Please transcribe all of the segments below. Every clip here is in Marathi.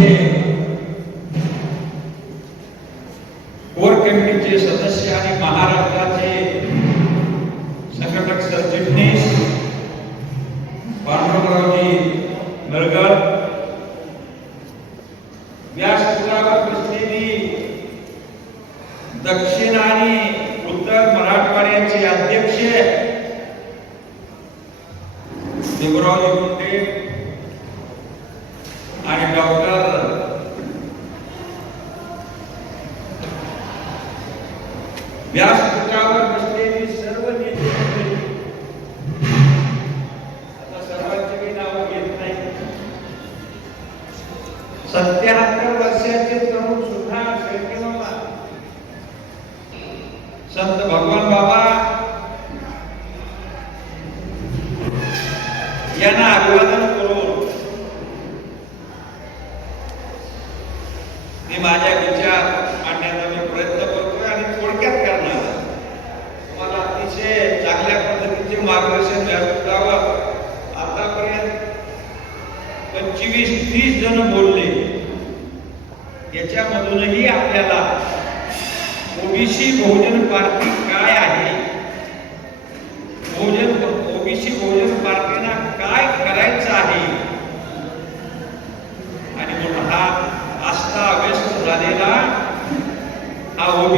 पार्टीचे कोर कमिटीचे सदस्य आणि महाराज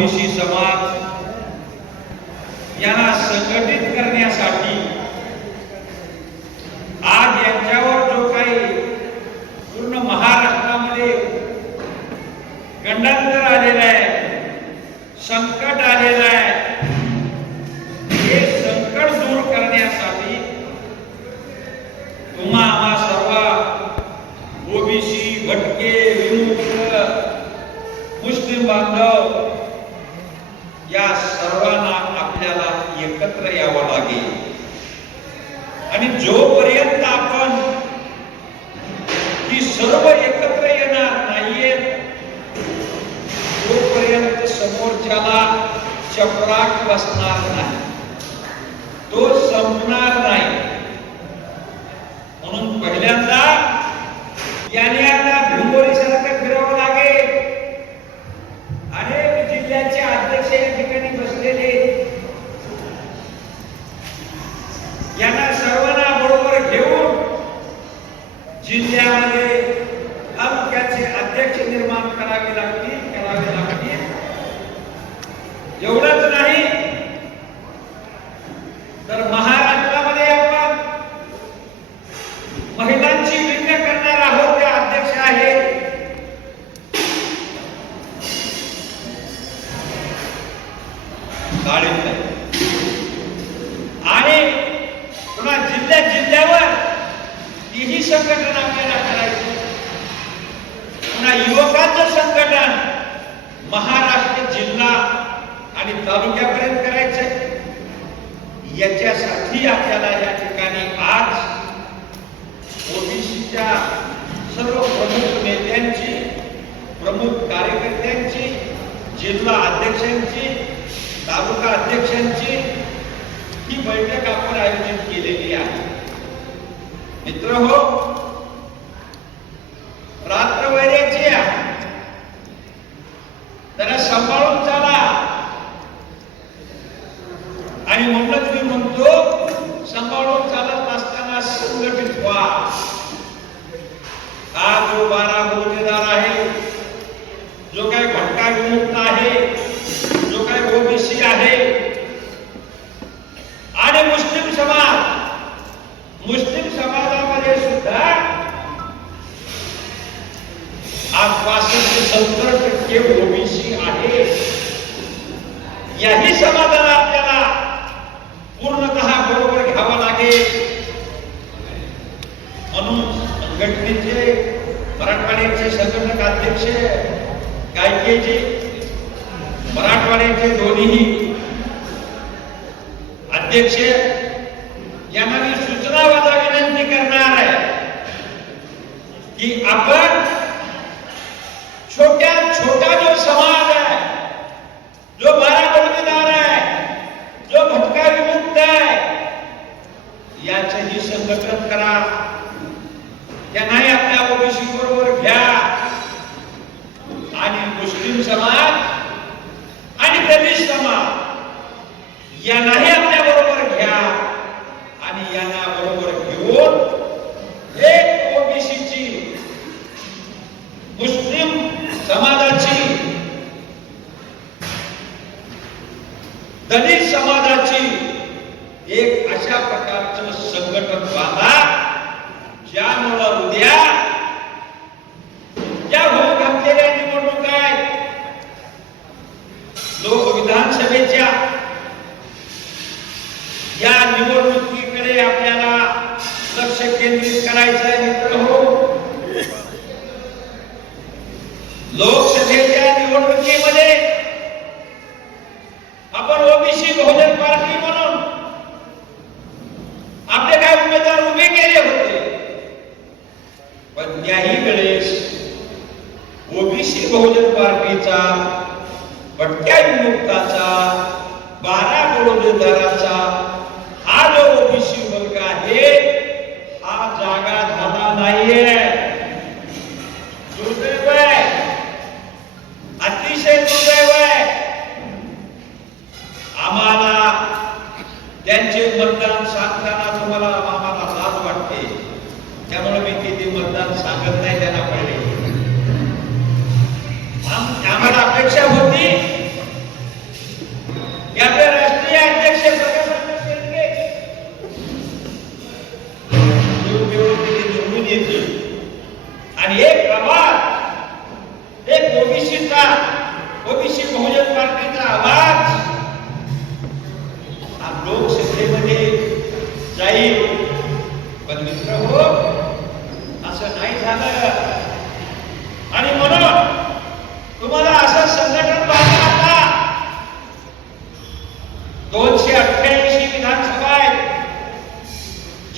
ओबीसी समाज यांना संघटित करण्यासाठी आज यांच्यावर जो काही पूर्ण महाराष्ट्रामध्ये गंडांतर आलेलं आहे संकट आलेलं आहे हे संकट दूर करण्यासाठी तुम्हा आम्हा सर्व ओबीसी भटके विमुक्त मुस्लिम बांधव या सर्वांना आपल्याला एकत्र यावं लागेल आणि जोपर्यंत आपण ही सर्व एकत्र येणार नाहीयेत तोपर्यंत समोरच्याला चपराक बसणार नाही. तो संपणार नाही. म्हणून पहिल्यांदा याने पुन्हा जिल्ह्यावर तीही संघटन आपल्याला करायचं. पुन्हा युवकांचं संघटन महाराष्ट्र जिल्हा आणि तालुक्यापर्यंत करायचंय. याच्यासाठी आपल्याला या ठिकाणी आज ओबीसीच्या सर्व प्रमुख नेत्यांची प्रमुख कार्यकर्त्यांची जिल्हा अध्यक्षांची तालुका अध्यक्षांची ही बैठक आपण आयोजित केलेली आहे. मित्र हो रात्र रात्रवैऱ्याची आहे. त्याला सांभाळून चाला. आणि म्हणूनच मी म्हणतो सांभाळून चालत असताना संघटित व्हा. हा जो बारा मुर्देदार आहे जो काही भटका विमुक्त आहे जो काही ओबीसी आहे मुस्लिम समाज मुस्लिम समाजामध्ये सुद्धा आज पासष्ट ते सत्तर टक्के ओबीसी आहे. याही समाजाला आपल्याला पूर्णतः बरोबर घ्यावं लागेल. म्हणून संघटनेचे, मराठवाड्याचे संघटक अध्यक्ष गायकेचे मराठवाड्याचे दोन्ही अध्यक्ष que Abraão त्यांचे मतदान सांगताना तुम्हाला आम्हाला लाज वाटते. त्यामुळे मी किती मतदान सांगत नाही त्यांना पडले आम्हाला अपेक्षा होती.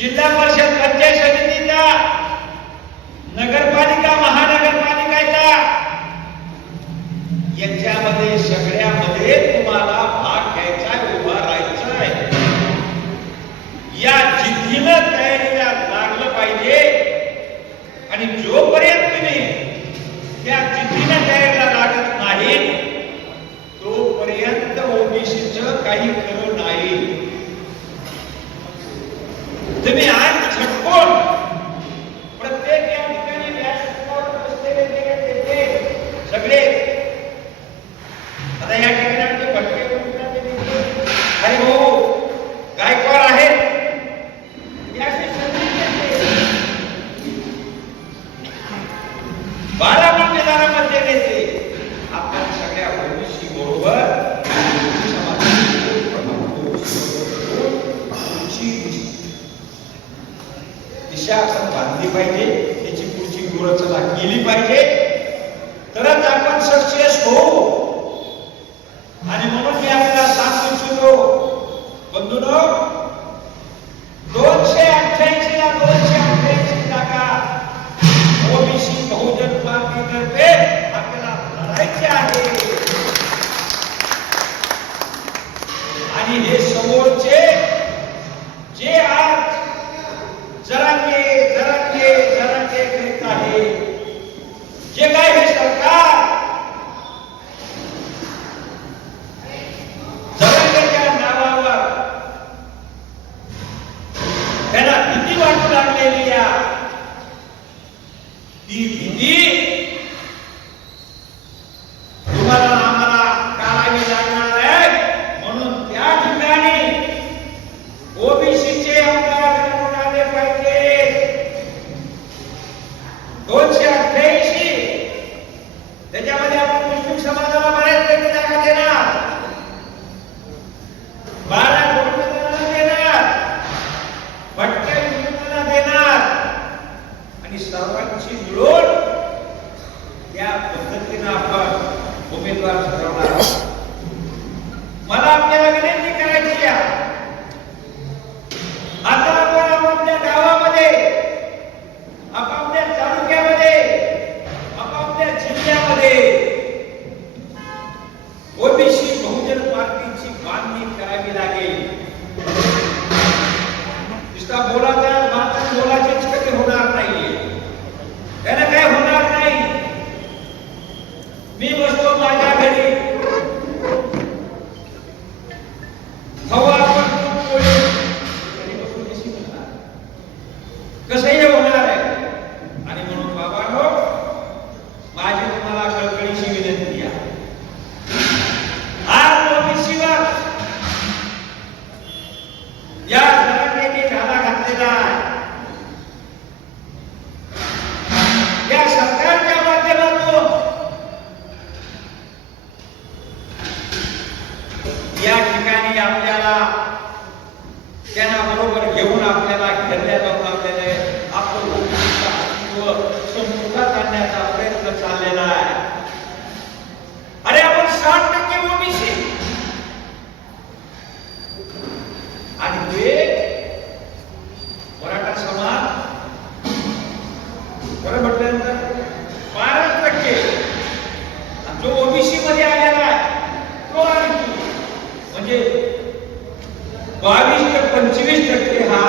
जिल्हा परिषद पंचायत समितीचा नगरपालिका महानगरपालिकेचा यांच्या की सर्वांची मिळून या पद्धतीनं आपण उमेदवार ठरवणार आहोत. जो ओबीसी मध्ये आलेला आहे तो आणखी म्हणजे बावीस ते पंचवीस टक्के हा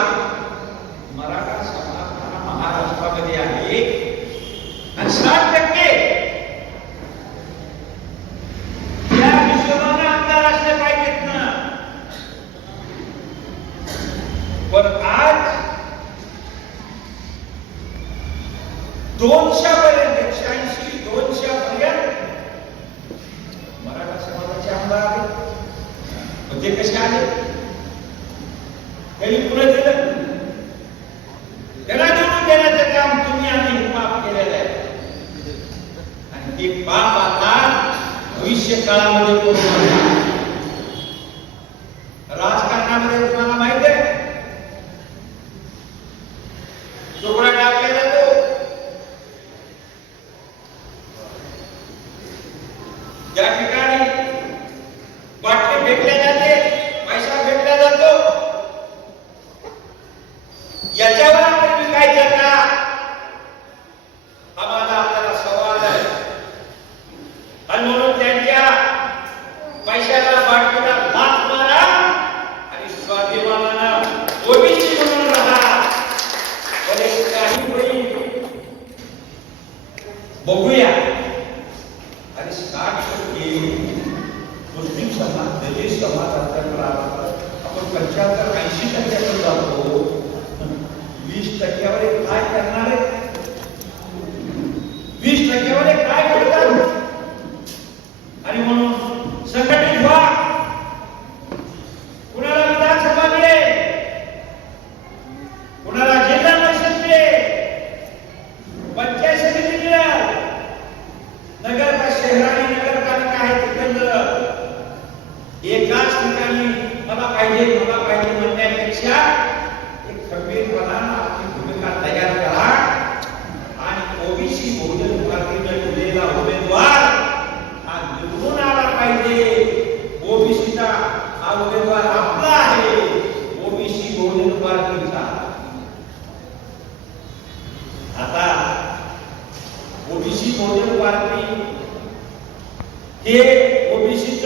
keluarga besar. Polisi mau keluarga ke polisi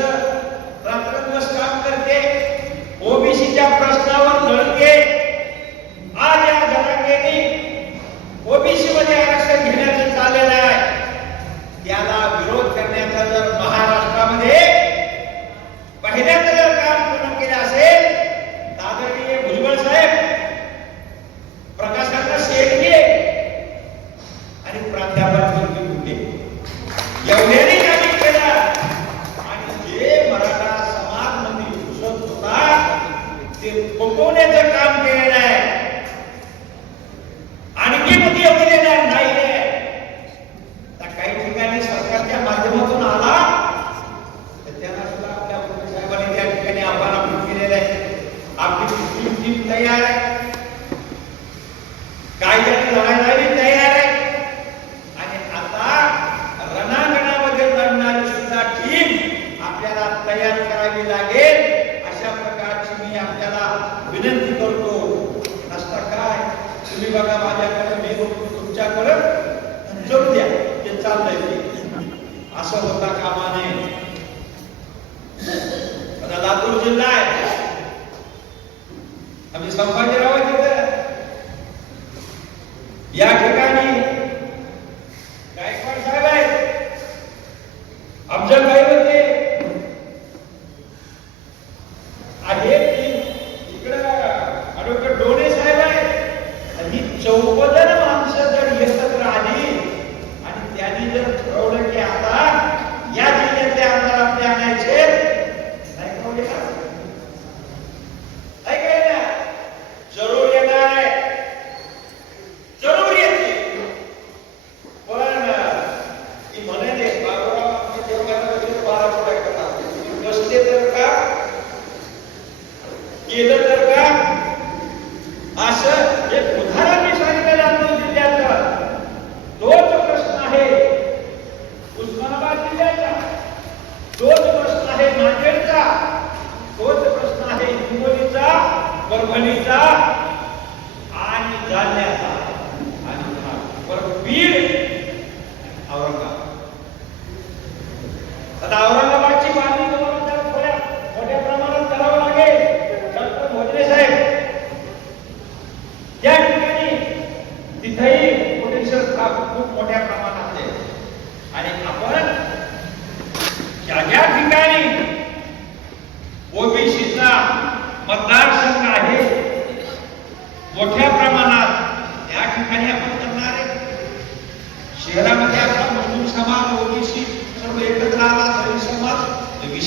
organizar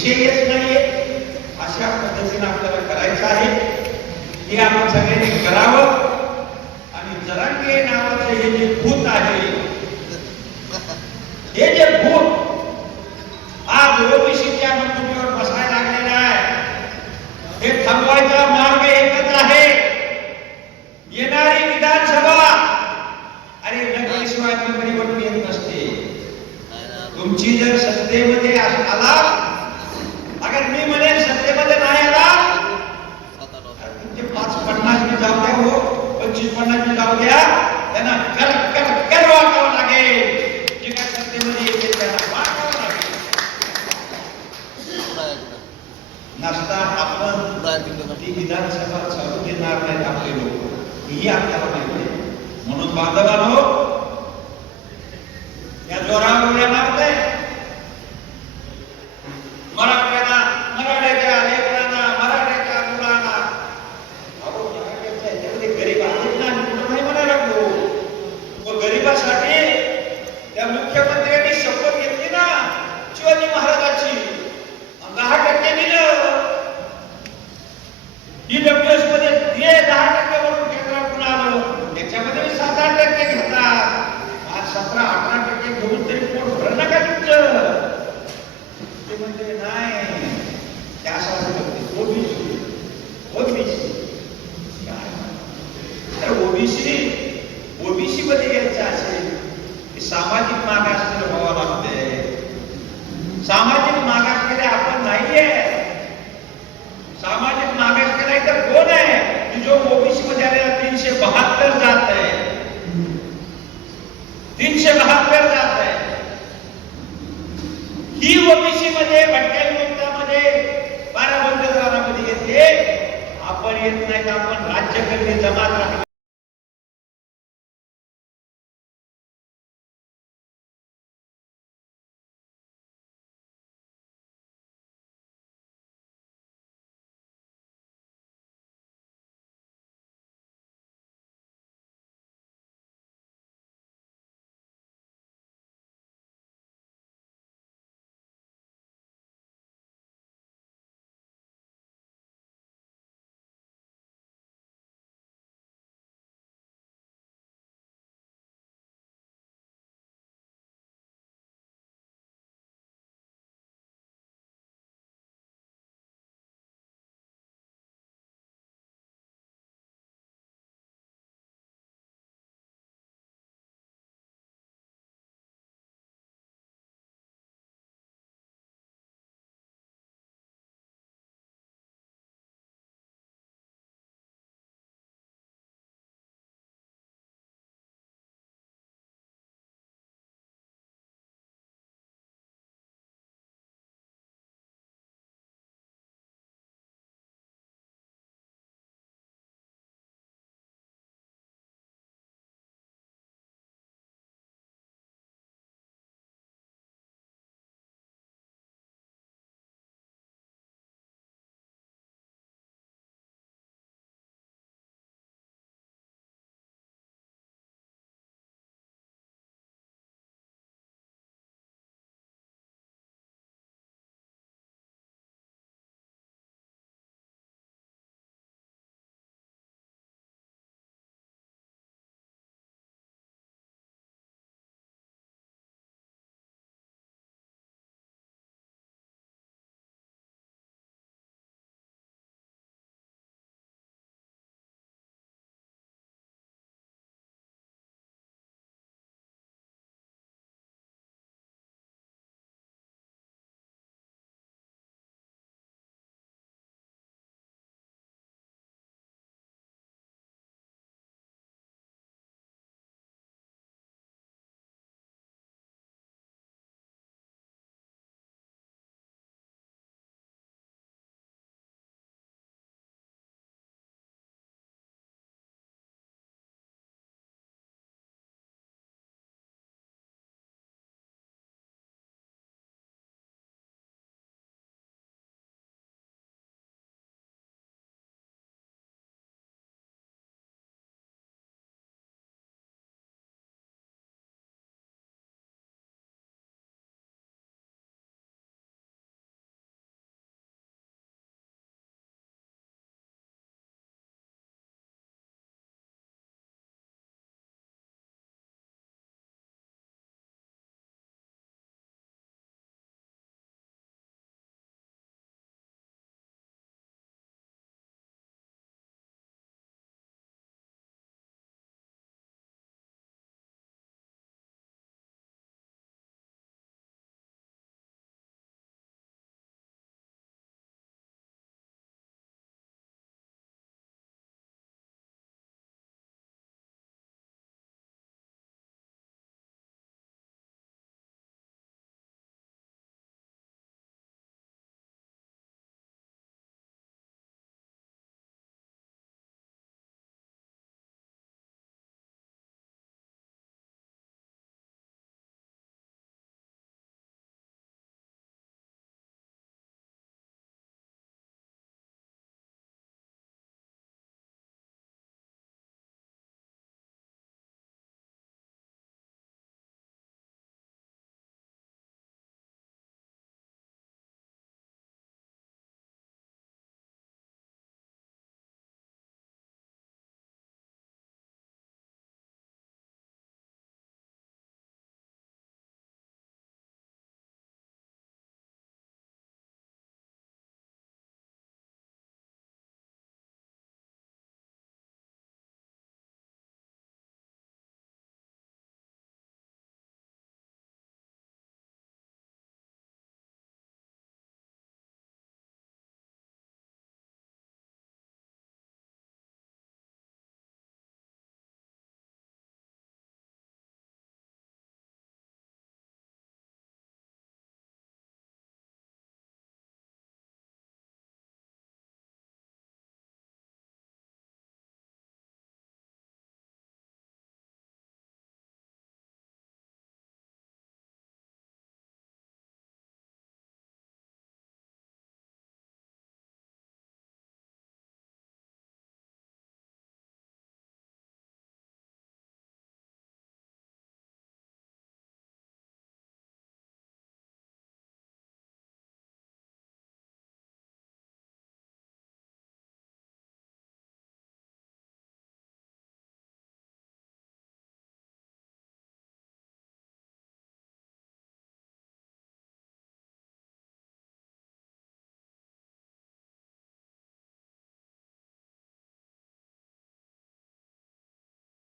विषयच नाहीये. अशा पद्धतीने आपल्याला करायचं आहे. हे आपण सगळ्यांनी करावं. आणि जरांगे नावाचं हे जे भूत आहे हे जे भूत आज ओबीसीच्या मंत्रिवर बसायला लागलेलं आहे. हे थांबवायचा मार्ग एकच आहे. येणारी विधानसभा अरे नगरीशिवाय कंपनीवरून येत नसते. तुमची जर सत्तेमध्ये आला घ्या त्यांना कर कर कर वागावं लागेल. नसता आपण ती विधानसभा चालू देणार नाहीत आपले लोक. हेही आपल्याला माहिती म्हणून बांधवानो या जोरावर उड्या ओबीसी ओबीसी मध्ये घ्यायचं असेल सामाजिक मागास